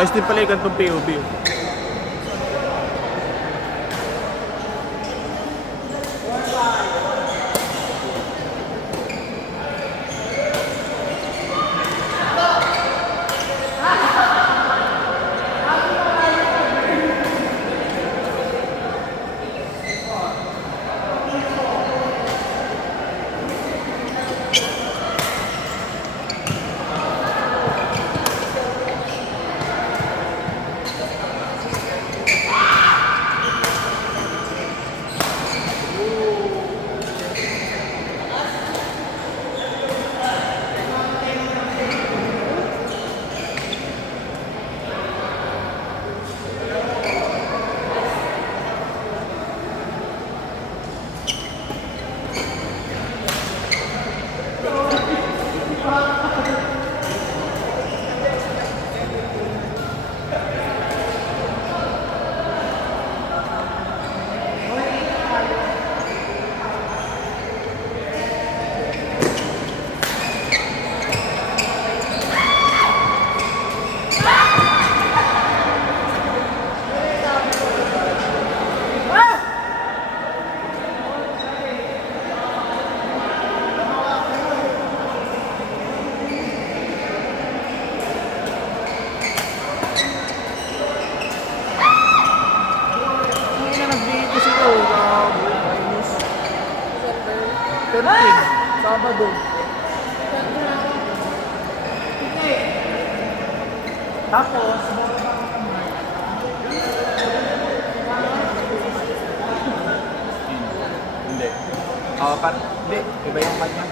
Ayos din pala yung kantong POV. Sabado. Tapos, hindi. Hindi. Iba yung kanya.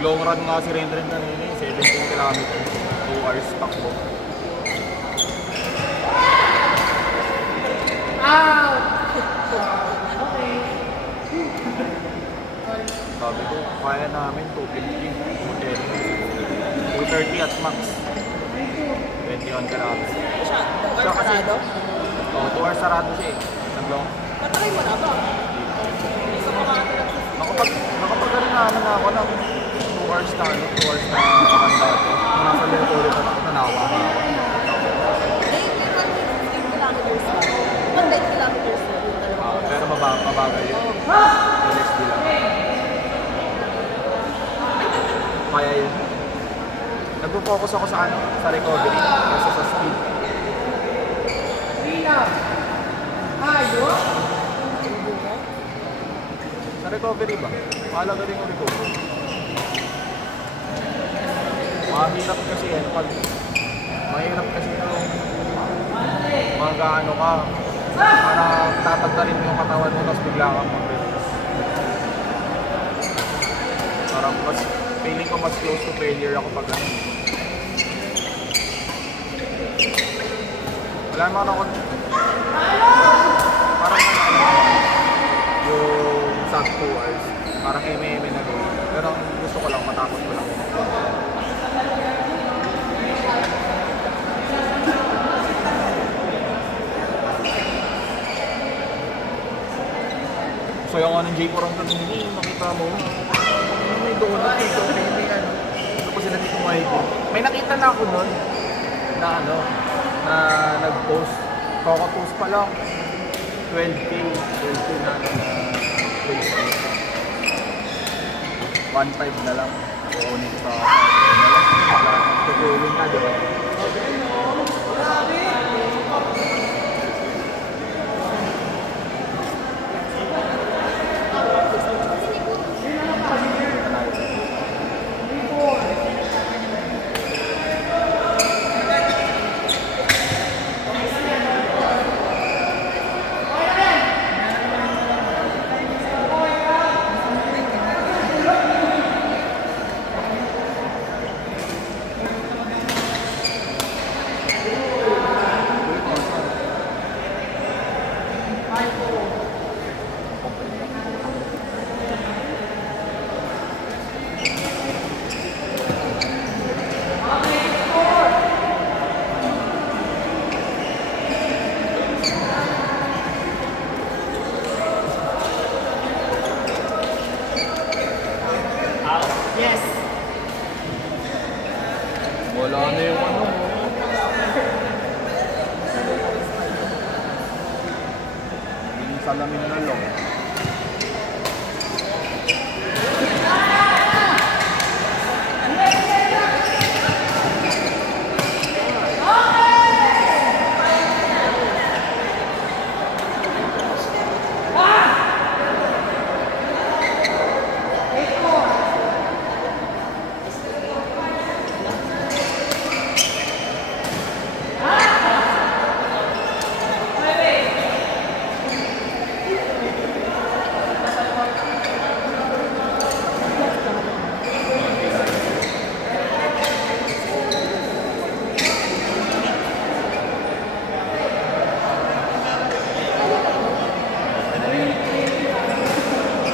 Long run nga si Rendren kanina, 17 kilometers, 2 hours takbo. Okay. Sabi ko, kaya namin 250, 230 at max. 21 kilometers. Siya sarado? Oo, 2 hours sarado siya eh. Naglong. Patry mo na ba? Nakapagaling na ako ng 2 hours na 2 hours na kakanda ito. Nasa lento ulit at nanawa na ako. May 10 kilometers na. Pero mabagal yun. Release nila. Kaya yun. Nagpo-focus ako sa sa recovery kasi sa speed. Sa recovery ba? Mahalaga rin yung recovery. Mahirap kasi yan pag mahirap kasi yung mag-ano ka para tatagdarin mo yung katawan mo tapos bigla kang mag-release. Parang mas feeling ko mas close to failure ako pag ano. Wala naman ako parang yung sub 2 hours parang eme-eme na rin pero gusto ko lang matapos ko lang. J4 ang tumingin, makita mo. May donut eh, so may ano. Ito po sila dito may nakita na ako nun na ano, na nag-post. Kaka-post pa lang. 12K na Facebook. 1.5 na lang. Kukunin sa tutuwin na, diba? Wala na yung ano. Yung salamin na lang.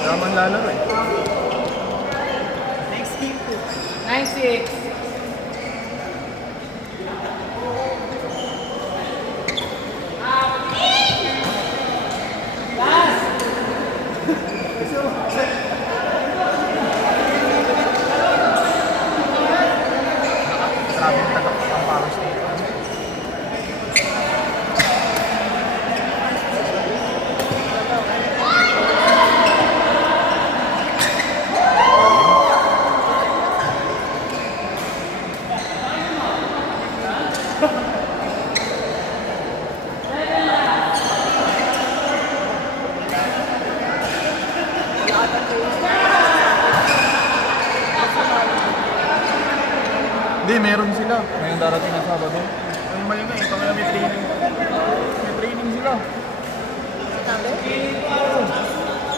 Naman lalaro eh. Next game po. 9-6. Sabi ng tatak ang Power State. Hindi, meron sila. Ngayong darating na Sabado. Ay, mali nga, ito kaya may training. May training sila. Sabi? Oo.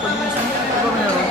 Pag-isip niya, ito ba meron?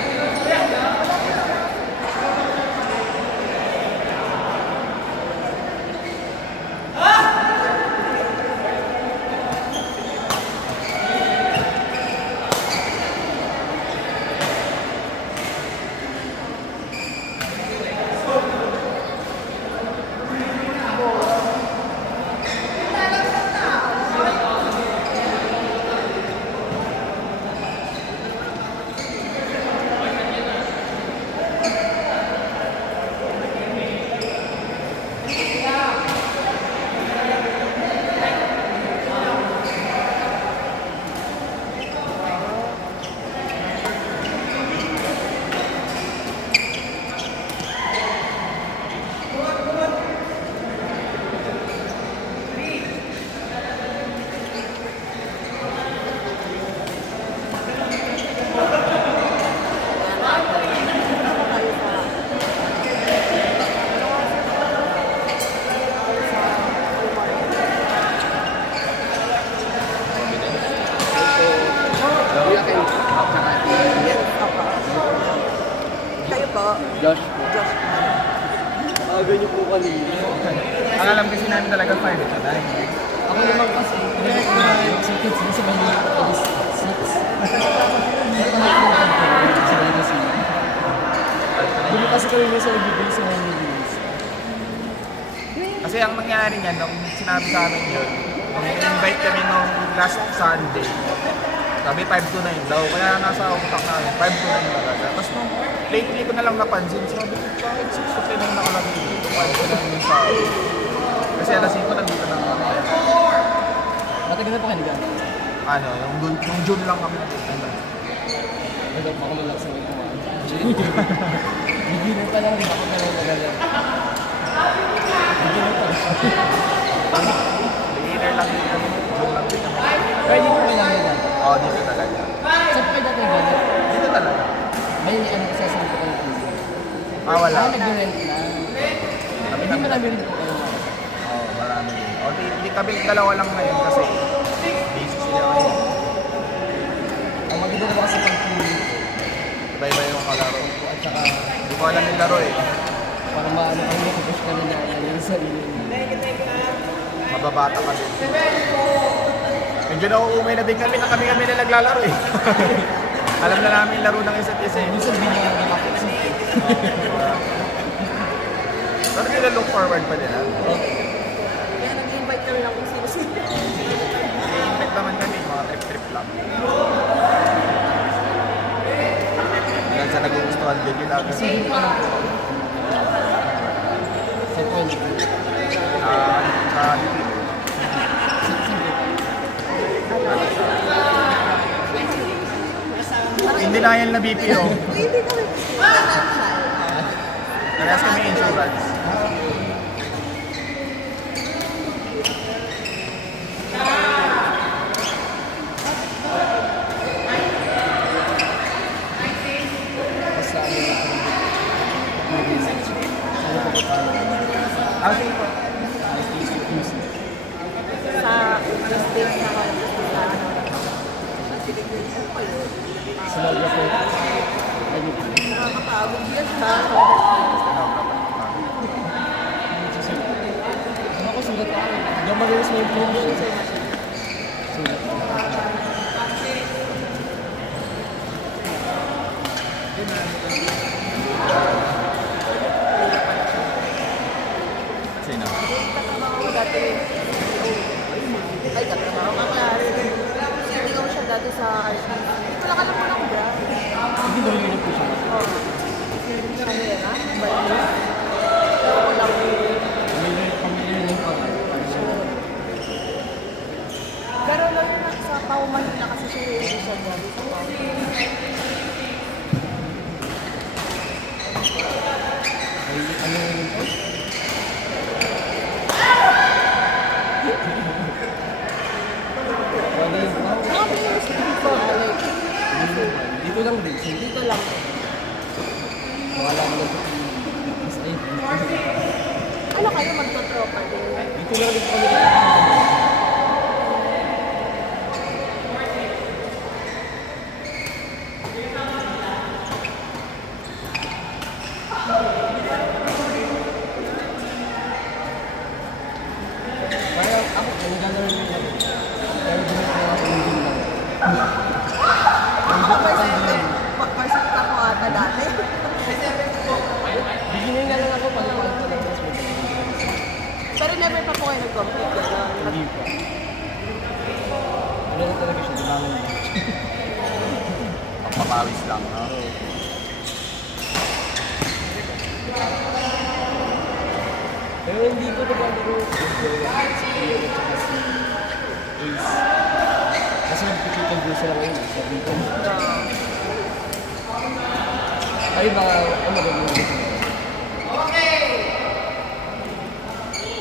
Kayo po? Josh po. Josh. Ganyan po kanina. Ang alam kasi namin talaga 5 sa dahil. Ako naman kasi, direct na sa kids sa Manila, alis 6. Ito na po sa Manila City. Dito kasi kami may sa ibibig sa Manila. Kasi ang nangyari niyan, nung sinabi sa amin yun, nung invite kami nung last Sunday, Sabi 529 daw, kaya nasa utak namin, 529 talaga. Tapos nung lately ko na lang napansin, sabi ko, bakit 629 nakalagay dito? 529 yung sa akin. Kasi alas 5 nandito na kami. Matagal na pa kayo nag-ano? Ano, yung June lang kami nagpunta. Nagap ako malak sa mga kumain. Beginner pa lang, hindi ako na lang nagalan. Beginner pa lang. Beginner lang din kami, June lang din kami. Pero dito kayo lang nagalan? Oo, dito talaga. Saan pa kayo dati nagalan? Dito talaga. May ano sa sarili ko ng puso. Wala. Nag-rent na. Hindi mo namin rin po kayo. Oo, marami din. O, di kami dalawa lang ngayon kasi busy sila ngayon. Ang maganda naman kasi pag-pili. Iba-iba yung kalaro. At saka, Hindi ko alam yung laro eh. para maano kayo nakupush ka na yung sarili mo. Mababata kasi. Medyo nauumay na din kami na kami na naglalaro eh. Alam na namin yung laro ng isa't isa eh. Minsan hindi na nakapit. Pero nila look forward pa din ha. Kaya nag-invite kami lang kung sino-sino. I-invite naman kami, mga trip-trip lang. Yan sa nagugustuhan din yun agad. Kasi yung ano po. Sa point. Sa DP. In denial na BPO. Hindi kami gusto. Parehas kami insurance. Basta ano yung research. Ano po ba tayo? Actually po, Facebook music. Sa Tuesday sa ano. Ano ko yun? Sa mga po. Ano po? Nakakapagod yan ha. Ako sulat ako. Hindi ako magalis may information. Sulat ako. sino? Katrabaho ko dati. Ay, katrabaho ka pala. Hindi ko siya dati sa RC. Wala ka lang mo ng brand. Hindi ba rin po siya? Oo. Ano yan ha? Bali. Wala ko. May familiar lang pa. Pero lawyer na sa Pau Manila kasi siya yung isa dati sa Pau. Ay, ano yun po? Pwede yung pa? Mga players dito, like, Dito lang din. dito lang. Wala mo lang ito. Mas ayun. Ano kayo magtotropa din? Dito lang din kami. Parang ako, naglalaro yung laro. Pero ginagawa ko yung game lang. Ako varsity ako ata dati. Beginner nga lang ako pag ako lang mas Pero never pa po kayo nag-compete gano'n. Hindi pa. Wala na talaga siya, dibangan lang. Papawis lang. No? Pero hindi ko naglalaro si Kuya at saka si Ace. Kasi nagpipikal din sila ngayon sa weekend. Ay, baka magandang dito.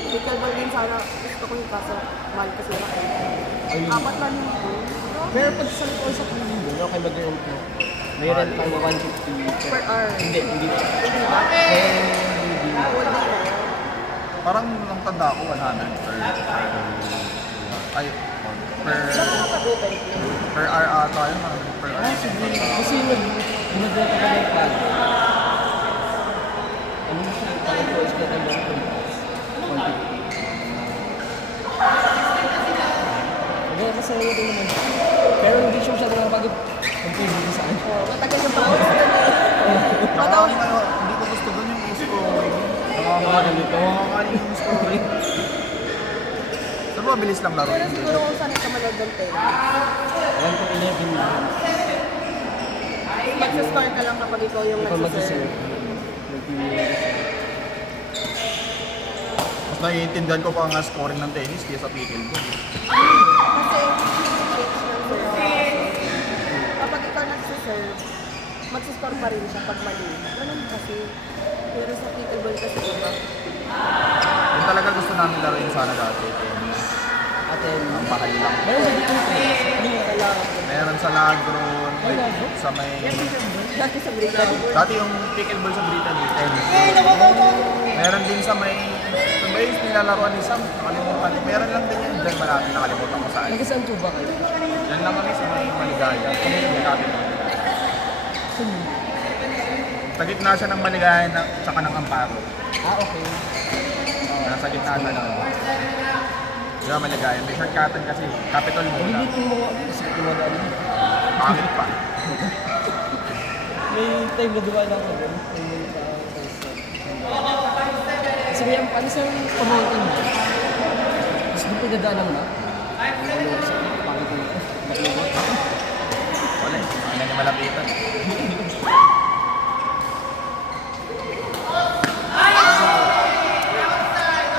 Pickleball din sana gusto ko yung kaso mahal kasi na kayo. Ay. 4 na nito. Pero pag sa likod sa Pilipinas, okay mag-rent mo. May rent pang 150 Per hour. Hindi, hindi. Hindi ba? Kaya hindi. Wala na yun. Parang nung tanda ko, 100 ay, Saan ka nakabutay? per hour ata yun. Per hour. Ah, sige. Kasi nag-rent ako ng pad. Ano siya? Parang po is na tayo ng 150. Kaya masaya din naman. Pero hindi siya masyadong nakapagod compare dito sa akin. Matagal yung pangos na eh. Saka ang hindi ko gusto doon yung scoring. Nakakalimutan yung scoring. Pero mo, mabilis lang laro. Pero siguro kung saan ka manood ng tape. 1 to 11 na. Magsascore ka lang kapag ikaw yung Ikaw nagsiserve. mag-serve. Mag-serve. Mas naiintindihan ko pa nga scoring ng tennis kaya sa pickleball. Kasi, kapag ikaw nagsiserve, magsiscore pa rin siya pag mali. Ganun kasi. Pero sa pickleball kasi iba. Yung talaga gusto namin laruin sana dati, tennis. Aten. Ang mahal lang. Meron sa dito ito. Meron sa Lagron, sa may... Dati sa Britain. Dati yung pickleball sa Britain, tennis. Meron din sa may... Yung ba yung nilalaroan ni Sam? Nakalimutan. Meron lang din yan dyan malapit. Nakalimutan ko saan. Nagkasaan po ba kayo? Yan lang kami sa may Maligaya. Kami yung malapit. Sa gitna siya ng Maligaya na, tsaka ng Amparo. Ah, okay. Nasa gitna na lang. Diba Maligaya? May shortcutan kasi. Capitol Hindi muna. po mga kasi dumadaan mo. Pangit pa. May time na dumadaan ko doon. May kasi may ang paano sa pamangkin mo? Tapos doon po dadaan ang map. Ano sa pangit mo? Matlubot. Wala eh. Hindi niya malapitan.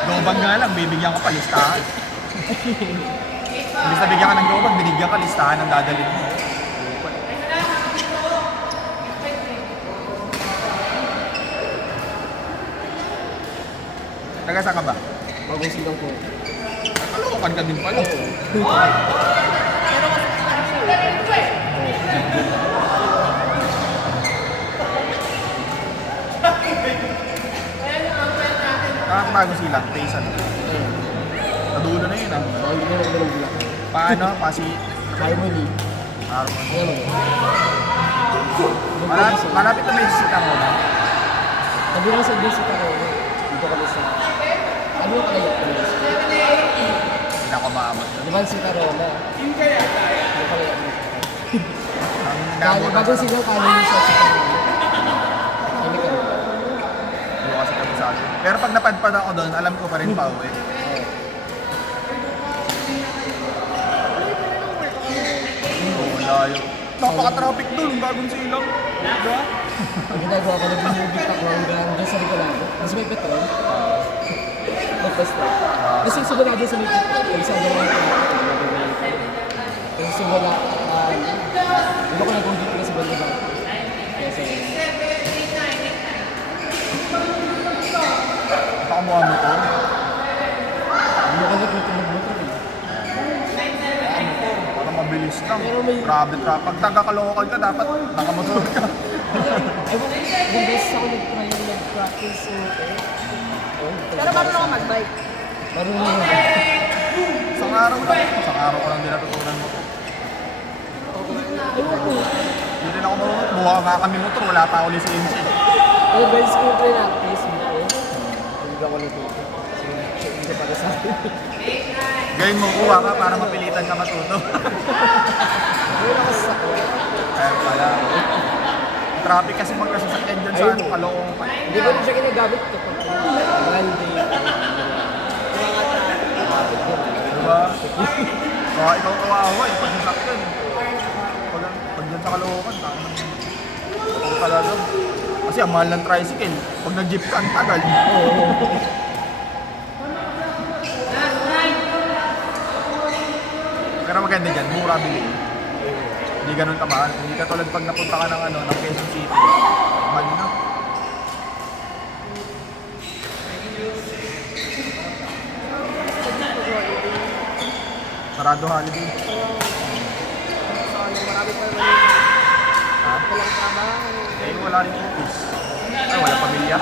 Lobang nga lang, bibigyan ka pa listahan. Imbis na bigyan ka ng lobang, binigyan ka listahan ng dadalhin mo. Taga saan ka ba? Bagong silang po. Nakalokan ka din pala. Bago sila, Paysan. Nadulo na yun ah. So, hindi na nagdalong bulak. Paano? Pasi... Harmony. Harmony. Ayan mo. Malapit na may sita ko na. Sabi lang sa basic ako. Dito kami sa... Ano yung kalayo? Hindi na ako maamot. Di ba si Tarona? Yung kalayo. Ang nabot na Bago silang kanin sa Tarona. Kami ka rin. Hindi kasi kami sa akin. Pero pag napadpad ako doon, alam ko pa rin pa uwi. Oo, layo. Napaka-traffic doon, bagong silang. Diba? Ang ginagawa ko, nag-inubit ako hanggang dyan sa Ricolano. Mas may petrol. Tapos na. Kasi simula dyan sa may petrol. Kasi sa mga kasi simula, hindi ko nag-ungit na sa Baliban. Kasi, Nakamuha mo to. hindi ko nag-motor eh. Parang mabilis lang. Pero may- Grabe traffic. Pag taga-Caloocan ka, dapat nakamotor ka. Ewan, ilang beses ako nag-try yung nag-practice so, Pero marunong ako mag-bike. marunong ako. Isang araw lang. Isang araw ko lang din natutunan mo to. Ewan ko. Hindi rin ako marunong. Buha nga kami motor, wala pa ako lisensya. Ano ba yung school practice before? Hindi ako natuto. So, hindi para sa akin. Gawin mo kuha ka para mapilitan ka matuto. Hindi ako sasakyan. Kaya pala. Traffic kasi magkasasakyan dyan sa Ayun. Caloocan. Hindi ko rin siya ginagamit kapag Monday. Diba? Baka ikaw kawawa, yung pagsasakyan. Pag dyan sa Caloocan, tama naman. Talaga. Kasi ang mahal ng tricycle. Pag nag-jeep ka, ang tagal. Pero maganda dyan, mura bilhin. Hindi ganun kamahal. Hindi ka tulad pag napunta ka ng, ng Quezon City. Mahal na. Sarado holiday. So, marami pa naman Ha? walang trabaho. Eh, wala rin office. Ay, wala pamilya.